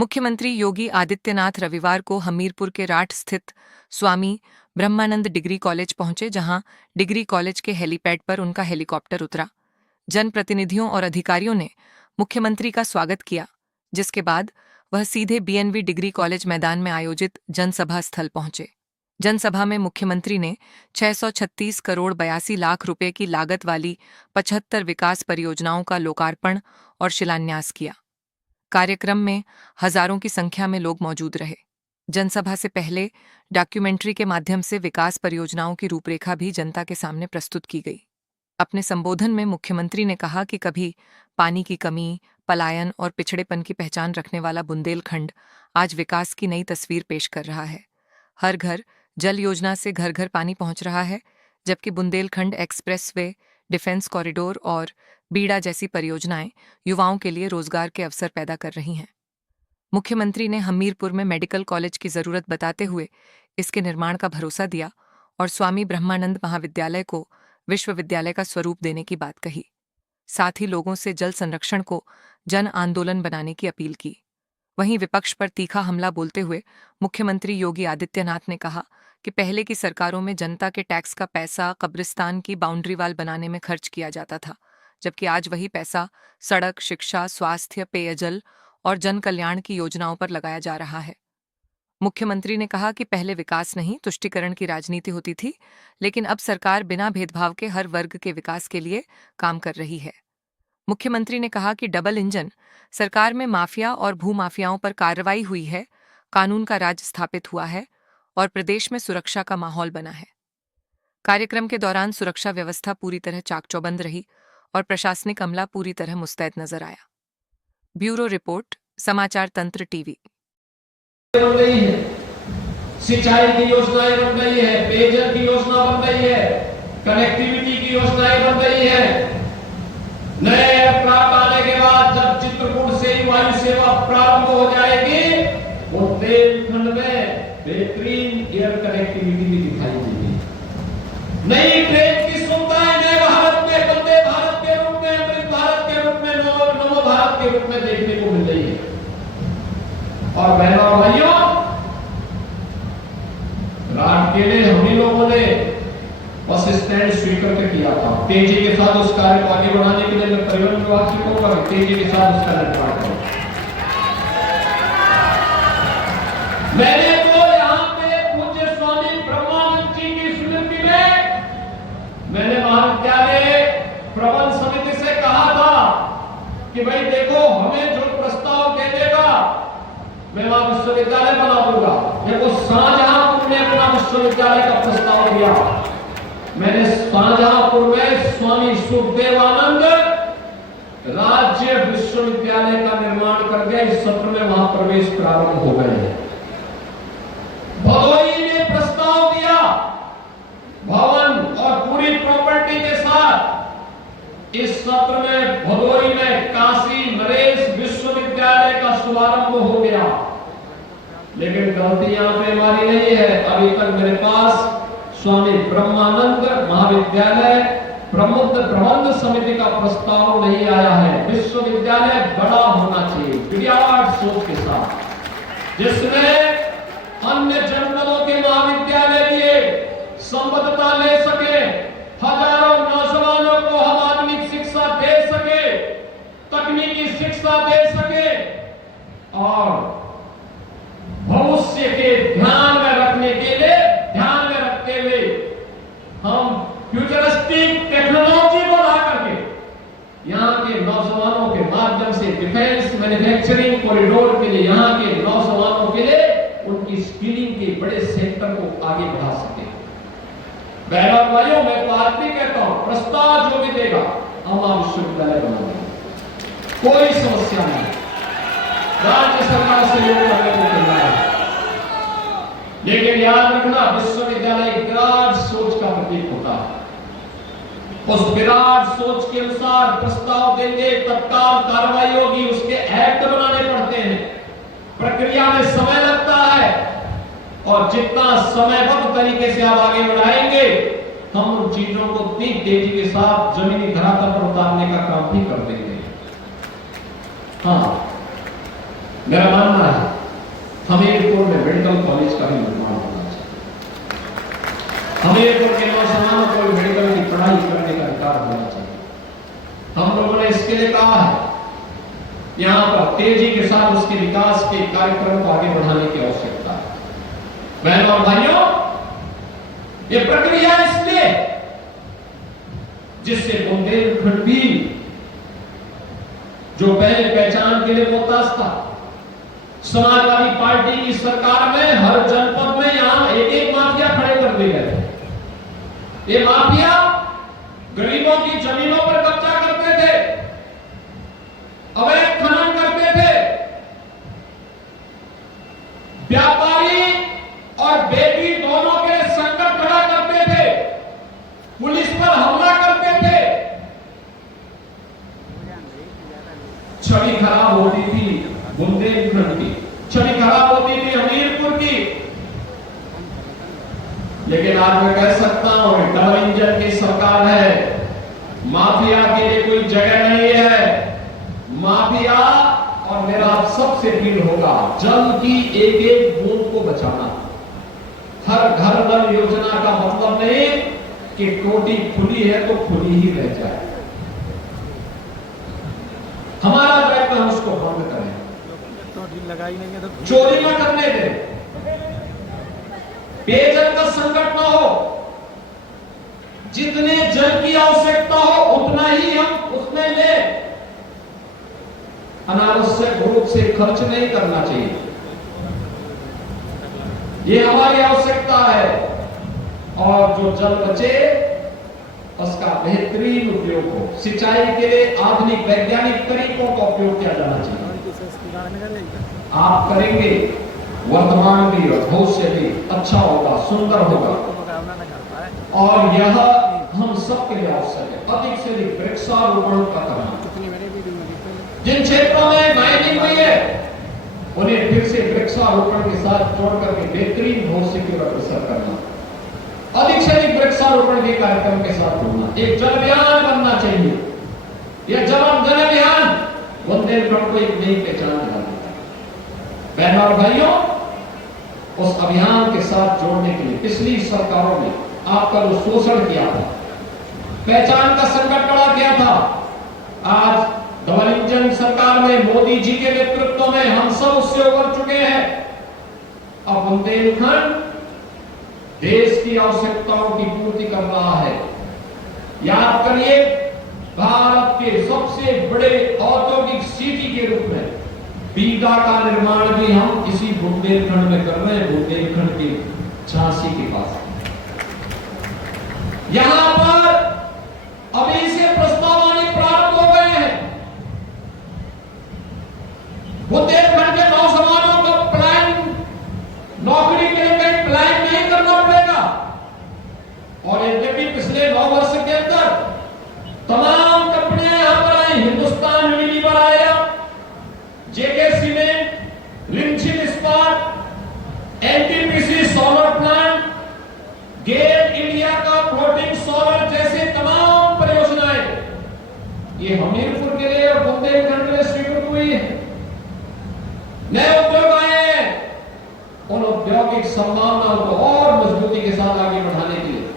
मुख्यमंत्री योगी आदित्यनाथ रविवार को हमीरपुर के राठ स्थित स्वामी ब्रह्मानंद डिग्री कॉलेज पहुंचे, जहां डिग्री कॉलेज के हेलीपैड पर उनका हेलीकॉप्टर उतरा। जनप्रतिनिधियों और अधिकारियों ने मुख्यमंत्री का स्वागत किया, जिसके बाद वह सीधे बीएनवी डिग्री कॉलेज मैदान में आयोजित जनसभा स्थल पहुंचे। जनसभा में मुख्यमंत्री ने 636 करोड़ 82 लाख रुपए की लागत वाली 75 विकास परियोजनाओं का लोकार्पण और शिलान्यास किया। कार्यक्रम में हजारों की संख्या में लोग मौजूद रहे। जनसभा से पहले डॉक्यूमेंट्री के माध्यम से विकास परियोजनाओं की रूपरेखा भी जनता के सामने प्रस्तुत की गई। अपने संबोधन में मुख्यमंत्री ने कहा कि कभी पानी की कमी, पलायन और पिछड़ेपन की पहचान रखने वाला बुंदेलखंड आज विकास की नई तस्वीर पेश कर रहा है। हर घर जल योजना से घर घर पानी पहुंच रहा है, जबकि बुंदेलखंड एक्सप्रेसवे, डिफेंस कॉरिडोर और बीड़ा जैसी परियोजनाएं युवाओं के लिए रोजगार के अवसर पैदा कर रही हैं। मुख्यमंत्री ने हमीरपुर में मेडिकल कॉलेज की जरूरत बताते हुए इसके निर्माण का भरोसा दिया और स्वामी ब्रह्मानंद महाविद्यालय को विश्वविद्यालय का स्वरूप देने की बात कही। साथ ही लोगों से जल संरक्षण को जन आंदोलन बनाने की अपील की। वहीं विपक्ष पर तीखा हमला बोलते हुए मुख्यमंत्री योगी आदित्यनाथ ने कहा कि पहले की सरकारों में जनता के टैक्स का पैसा कब्रिस्तान की बाउंड्री वाल बनाने में खर्च किया जाता था, जबकि आज वही पैसा सड़क, शिक्षा, स्वास्थ्य, पेयजल और जन कल्याण की योजनाओं पर लगाया जा रहा है। मुख्यमंत्री ने कहा कि पहले विकास नहीं, तुष्टीकरण की राजनीति होती थी, लेकिन अब सरकार बिना भेदभाव के हर वर्ग के विकास के लिए काम कर रही है। मुख्यमंत्री ने कहा कि डबल इंजन सरकार में माफिया और भूमाफियाओं पर कार्रवाई हुई है, कानून का राज स्थापित हुआ है और प्रदेश में सुरक्षा का माहौल बना है। कार्यक्रम के दौरान सुरक्षा व्यवस्था पूरी तरह चाक-चौबंद रही और प्रशासनिक अमला पूरी तरह मुस्तैद नजर आया। ब्यूरो रिपोर्ट, समाचार तंत्र टीवी। बन रही है, सिंचाई की योजनाएं बन रही है, पेयजल की योजना बन रही है, कनेक्टिविटी की योजनाएं बन रही है। नए एयरक्राफ्ट आने के बाद जब चित्रकूट से ही वायु सेवा प्रारंभ हो जाएगी, बुंदेलखंड में बेहतरीन एयर कनेक्टिविटी भी दिखाई देगी। नई ट्रेन की सुविधाएं नए भारत में, वंदे भारत के रूप में, अमृत भारत के रूप में, नमो भारत के रूप में देखने को मिल रही है। और बहनों और भाइयों, रात के लिए हम ही लोगों ने बस स्टैंड स्वीकृत किया था। तेजी के साथ उस कार्य को आगे बढ़ाने के लिए मैं परिवहन विभाग से कहूंगा कि तेजी के साथ उसका निर्माण करो। मैंने तो यहाँ पे पूज्य स्वामी ब्रह्मानंद जी की स्मृति में मैंने महाविद्यालय प्रबंध समिति से कहा था कि भाई देखो, हमें जो प्रस्ताव दे देगा मैं वहां विश्वविद्यालय बना दूंगा। देखो, शाहजहांपुर ने अपना विश्वविद्यालय का प्रस्ताव दिया। मैंने शाहजहांपुर में स्वामी सुखदेवानंद राज्य विश्वविद्यालय का निर्माण कर दिया। इस सत्र में वहां प्रवेश प्रारंभ हो गए। भदोही ने प्रस्ताव दिया, भवन और पूरी प्रॉपर्टी के साथ। इस सत्र में भदोही में काशी नरेश विश्वविद्यालय का शुभारंभ हो गया। लेकिन गलती यहां पे हमारी नहीं है, अभी तक मेरे पास स्वामी ब्रह्मानंद महाविद्यालय प्रबंध समिति का प्रस्ताव नहीं आया है। विश्वविद्यालय बड़ा होना चाहिए, विराट सोच के साथ, जिसमें अन्य जनपदों के महाविद्यालय की संबद्धता ले सके, हजारों नौजवानों को हम आधुनिक शिक्षा दे सके, तकनीकी शिक्षा दे सके और भविष्य के ध्यान में रखने के लिए, ध्यान में रखते हुए हम फ्यूचरिस्टिक टेक्नोलॉजी को ला करके यहाँ के नौजवानों के माध्यम से डिफेंस मैन्युफैक्चरिंग कॉरिडोर के लिए, यहाँ के नौजवानों के लिए उनकी स्किलिंग के बड़े सेक्टर को आगे बढ़ा सके। बहनों और भाइयों, मैं तो आज भी कहता हूं, प्रस्ताव जो भी देगा हम विश्वविद्यालय बना देंगे, कोई समस्या नहीं। राज्य सरकार सहयोग करने को तैयार है। लेकिन याद रखना, विश्वविद्यालय एक विराट सोच का प्रतीक होता है। उस विराट सोच के अनुसार प्रस्ताव देंगे, तत्काल कार्रवाई होगी, उसके एक्ट बनाने पड़ते हैं, प्रक्रिया में समय लगता है और जितना समयबद्ध तरीके से आप आगे बढ़ाएंगे, हम उन चीजों को तेजी के साथ जमीनी धरातल पर उतारने का काम भी कर देंगे। हाँ, मेरा मानना है हमीरपुर में मेडिकल कॉलेज का भी निर्माण होना चाहिए। हमीरपुर के नौजवानों को मेडिकल की पढ़ाई करने का अधिकार होना चाहिए। हम लोगों ने इसके लिए कहा है यहां पर तेजी के साथ उसके विकास के कार्यक्रम को आगे बढ़ाने की आवश्यकता है। बहनों और भाइयों, ये प्रक्रिया इसलिए जिससे बुंदेलखंड भी जो पहले पहचान के लिए मोहताज था, समाजवादी पार्टी की सरकार में हर जनपद में यहां एक एक माफिया खड़े कर दिए गए। ये माफिया गरीबों की जमीनों पर कब्जा करते थे, अवैध खनन करते थे, व्यापारी और बेटी दोनों के संकट खड़ा करते थे, पुलिस पर हमला करते थे, छवि खराब होती थी बुंदेलखंड की, छवि खराब होती थी हमीरपुर की। लेकिन आज मैं कह सकता हूं डबल इंजन की सरकार है, माफिया के लिए कोई जगह नहीं है। माफिया और मेरा आप सबसे अपील होगा, जल की एक एक बूंद को बचाना। हर घर नल योजना का मतलब नहीं कि टोटी खुली है तो खुली ही रह जाए। हमारा दायित्व हम उसको बंद करें, लगाई नहीं है तो चोरी न करने दें, पेयजल का संकट न हो, जितने जल की आवश्यकता हो उतना ही हम उसमें ले, अनावश्यक रूप से खर्च नहीं करना चाहिए। ये हमारी आवश्यकता है। और जो जल बचे उसका बेहतरीन उपयोग हो, सिंचाई के लिए आधुनिक वैज्ञानिक तरीकों का उपयोग किया जाना चाहिए। आप करेंगे, वर्तमान भी और भविष्य भी अच्छा होगा, सुंदर होगा। और यह हम सबके लिए आवश्यक है। अधिक से अधिक वृक्षारोपण का करना। जिन क्षेत्रों में माइनिंग हुई है उन्हें फिर से वृक्षारोपण के साथ जोड़ करके बेहतरीन भविष्य की ओर अग्रसर करना। अधिक से अधिक वृक्षारोपण के कार्यक्रम के साथ जुड़ना। एक जल अभियान बनना चाहिए। यह जल अभियान बुंदेलखंड को एक नई पहचान दिलाता है। बहनों और भाइयों, उस अभियान के साथ जोड़ने के लिए पिछली सरकारों ने आपका जो शोषण किया था, पहचान का संकट खड़ा किया था, आज डबल इंजन सरकार में मोदी जी के नेतृत्व में हम सब उससे उबर चुके हैं। अब बुंदेलखंड देश की आवश्यकताओं की पूर्ति कर रहा है। याद करिए, भारत के सबसे बड़े औद्योगिक सिटी के रूप में बीडा का निर्माण भी हम इसी बुंदेलखंड में कर रहे हैं, बुंदेलखंड के झांसी के पास। यहां पर अभी से प्रस्ताव आने प्रारंभ हो गए हैं। बुंदेलखंड के नौजवानों को प्लान नौकरी के लिए कहीं प्लान नहीं करना पड़ेगा। और यद्यपि पिछले 9 वर्ष के अंदर तमाम कंपनियां यहां पर आई, हिंदुस्तान यूनिलीवर आया, जेके सीमेंट, लिंचिन इस्पात, एनटीपीसी सोलर प्लांट, गेल इंडिया का फ्लोटिंग सोलर जैसे तमाम परियोजनाएं ये हमीरपुर के लिए और बुंदेलखंड के लिए स्वीकृत हुई है। नए उद्योग आए हैं, उन औद्योगिक संभावनाओं को और मजबूती के साथ आगे बढ़ाने के लिए